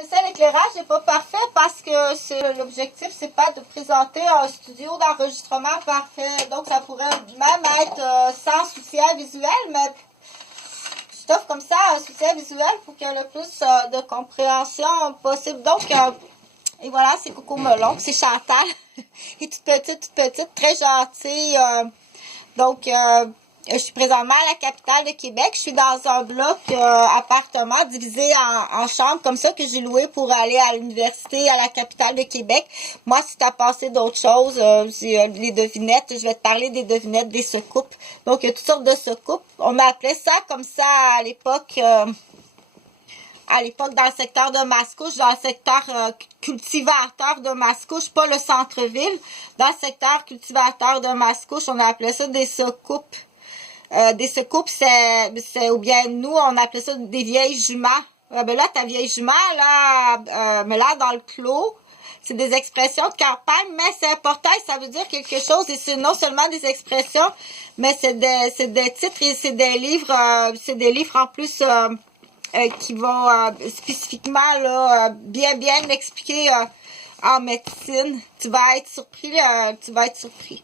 C'est ça, l'éclairage n'est pas parfait parce que l'objectif, c'est pas de présenter un studio d'enregistrement parfait. Donc, ça pourrait même être sans soutien visuel, mais je t'offre comme ça un soutien visuel pour qu'il y ait le plus de compréhension possible. Donc, et voilà, c'est Coco Melon, c'est Chantal. Elle est toute petite, très gentille. Donc, je suis présentement à la capitale de Québec. Je suis dans un bloc appartement divisé en chambres comme ça que j'ai loué pour aller à l'université à la capitale de Québec. Moi, si tu as passé d'autres choses, j'ai les devinettes. Je vais te parler des devinettes, des secoupes. Donc, il y a toutes sortes de secoupes. On appelait ça comme ça à l'époque dans le secteur de Mascouche, dans le secteur cultivateur de Mascouche, pas le centre-ville. Dans le secteur cultivateur de Mascouche, on appelait ça des secoupes. Des secoupes, c'est ou bien nous, on appelait ça des vieilles juments. Ben là, ta vieille jument, là, mais là, dans le clos, c'est des expressions de campagne, mais c'est important et ça veut dire quelque chose. Et c'est non seulement des expressions, mais c'est des titres et c'est des livres en plus qui vont spécifiquement là, bien expliquer en médecine. Tu vas être surpris.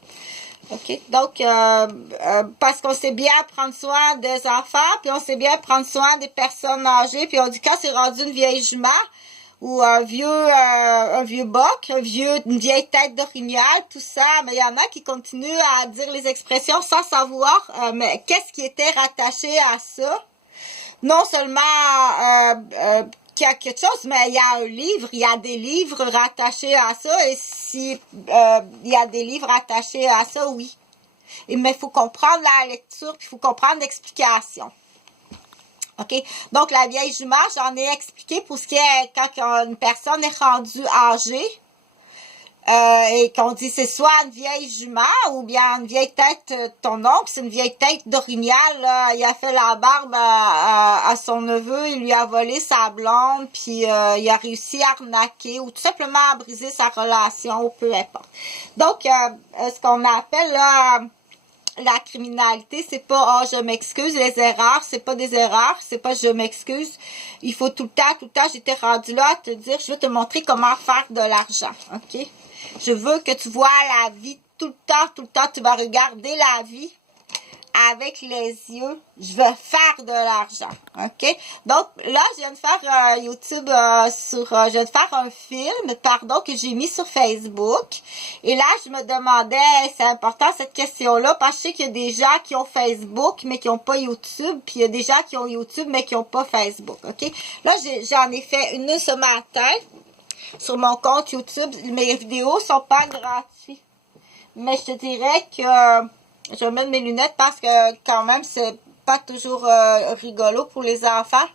OK? Donc, parce qu'on sait bien prendre soin des enfants, puis on sait bien prendre soin des personnes âgées, puis on dit quand c'est rendu une vieille jument, ou un vieux boc, une vieille tête d'orignal, tout ça, mais il y en a qui continuent à dire les expressions sans savoir mais qu'est-ce qui était rattaché à ça. Non seulement qu'il y a quelque chose, mais il y a un livre, il y a des livres rattachés à ça, et si il y a des livres attachés à ça, oui. Mais il faut comprendre la lecture, puis il faut comprendre l'explication. OK? Donc, la vieille jument, j'en ai expliqué pour ce qui est quand une personne est rendue âgée, et qu'on dit c'est soit une vieille jument ou bien une vieille tête, ton oncle, c'est une vieille tête d'orignal, il a fait la barbe à son neveu, il lui a volé sa blonde, puis il a réussi à arnaquer ou tout simplement à briser sa relation, ou peu importe. Donc, ce qu'on appelle là, la criminalité, c'est pas je m'excuse, les erreurs, c'est pas des erreurs, c'est pas je m'excuse. Il faut tout le temps, j'étais rendue là à te dire, je vais te montrer comment faire de l'argent, OK? Je veux que tu vois la vie tout le temps, tu vas regarder la vie avec les yeux. Je veux faire de l'argent, OK? Donc, là, je viens de faire YouTube je viens de faire un film, que j'ai mis sur Facebook. Et là, je me demandais, c'est important cette question-là, parce que je sais qu'il y a des gens qui ont Facebook, mais qui n'ont pas YouTube, puis il y a des gens qui ont YouTube, mais qui n'ont pas Facebook, OK? Là, j'en ai fait une ce matin sur mon compte YouTube. Mes vidéos sont pas gratuites. Mais je te dirais que je vais mettre mes lunettes parce que quand même, c'est pas toujours rigolo pour les enfants.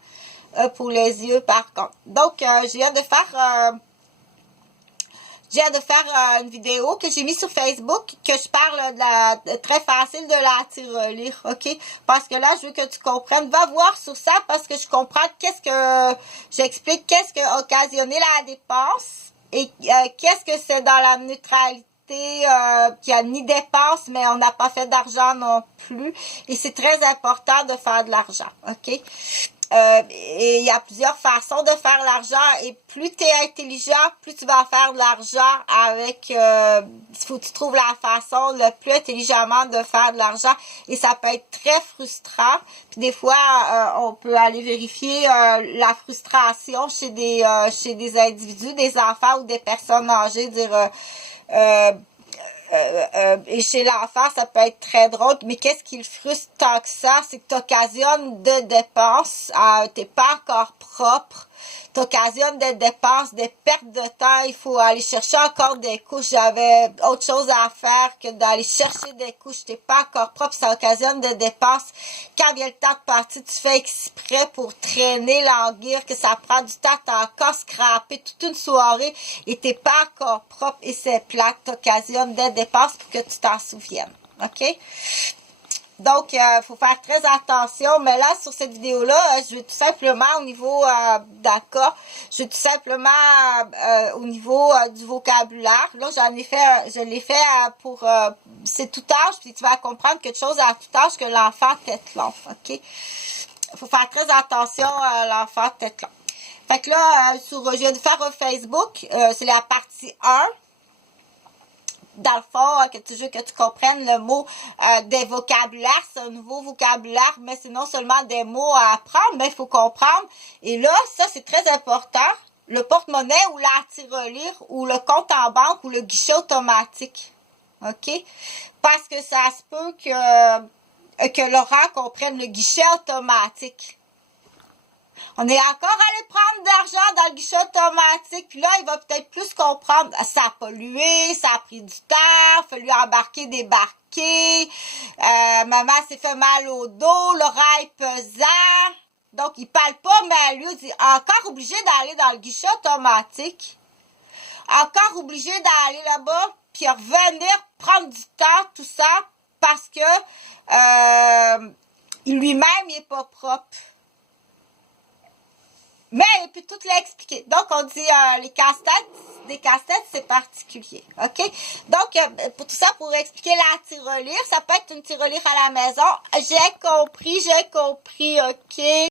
Pour les yeux, par contre. Donc, je viens de faire une vidéo que j'ai mise sur Facebook, que je parle très facile de la tirelire, OK? Parce que là, je veux que tu comprennes. Va voir sur ça parce que je comprends j'explique qu'est-ce qui a occasionné la dépense et qu'est-ce que c'est dans la neutralité. Qu'il n'y a ni dépense, mais on n'a pas fait d'argent non plus. Et c'est très important de faire de l'argent, OK? Et il y a plusieurs façons de faire l'argent. Et plus tu es intelligent, plus tu vas faire de l'argent avec... il faut que tu trouves la façon le plus intelligemment de faire de l'argent. Et ça peut être très frustrant. Puis des fois, on peut aller vérifier la frustration chez des individus, des enfants ou des personnes âgées, dire... et chez l'enfant, ça peut être très drôle, mais qu'est-ce qui le frustre tant que ça? C'est que tu occasionnes de dépenses, t'es pas encore propre, tu occasionnes des dépenses, des pertes de temps, il faut aller chercher encore des couches. J'avais autre chose à faire que d'aller chercher des couches, t'es pas encore propre, ça occasionne des dépenses. Quand vient le temps de partir, tu fais exprès pour traîner, languir, que ça prend du temps, t'as encore scrappé toute une soirée et t'es pas encore propre et c'est plate, t'occasionnes des dépenses pour que tu t'en souviennes, OK? Donc, faut faire très attention. Mais là, sur cette vidéo-là, je vais tout simplement au niveau d'accord, je vais tout simplement au niveau du vocabulaire. Là, je l'ai fait pour c'est tout âge, puis tu vas comprendre quelque chose à tout âge que l'enfant tête long, OK? Faut faire très attention à l'enfant tête long. Fait que là, je viens de faire un Facebook, c'est la partie 1. Dans le fond, que tu veux que tu comprennes le mot des vocabulaires, c'est un nouveau vocabulaire, mais c'est non seulement des mots à apprendre, mais il faut comprendre. Et là, ça, c'est très important. Le porte-monnaie ou la tirelire ou le compte en banque ou le guichet automatique. OK? Parce que ça se peut que Laurent comprenne le guichet automatique. On est encore allé prendre de l'argent dans le guichet automatique, puis là, il va peut-être plus comprendre. Ça a pollué, ça a pris du temps, il a fallu embarquer, débarquer. Maman s'est fait mal au dos, l'oreille pesant. Donc, il parle pas, mais lui, il dit encore obligé d'aller dans le guichet automatique. Encore obligé d'aller là-bas, puis revenir, prendre du temps, tout ça, parce que lui-même, il est pas propre. Mais, puis tout l'a expliqué. Donc, on dit les casse-têtes, des casse-têtes, c'est particulier. OK? Donc, pour tout ça, pour expliquer la tirelire, ça peut être une tirelire à la maison. J'ai compris, OK?